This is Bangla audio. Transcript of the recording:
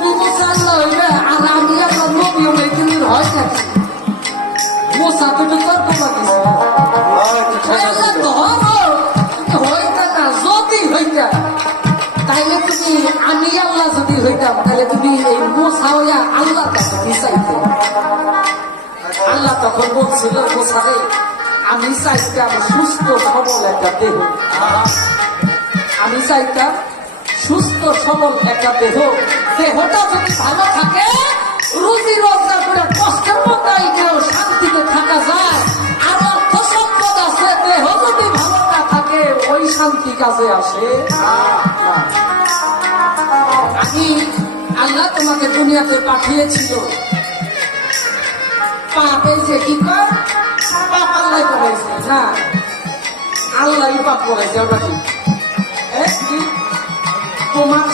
যদি মোসা আল্লাহ হইবে আর আমি আল্লাহ নবী হইতে হয় থাকি মোসা তো তর্ক লাগিস তাইলে তুমি আমি আল্লাহ যদি হইতাম তাহলে তুমি এই মোসা হইয়া আল্লাহর কাছে কি চাইতে আল্লাহ তখন বলছিল মোসারে আমি চাইতাম সুস্থ সবল একটা দেহ আমি চাইতাম সুস্থ সবল একটা দেহ দেহটা যদি ভালো থাকে রুজি রোজগার করে কষ্টের মধ্যে শান্তিতে থাকা যায় আর অর্থ সম্পদ আছে দেহ যদি ভালো না থাকে ওই শান্তি কাজে আসে আমি আল্লাহ তোমাকে দুনিয়াতে পাঠিয়েছিল পাপ এসে কি কর পাপ আল্লাহ করেছে না আল্লাহ পাপ করেছে ওটা কি তোমার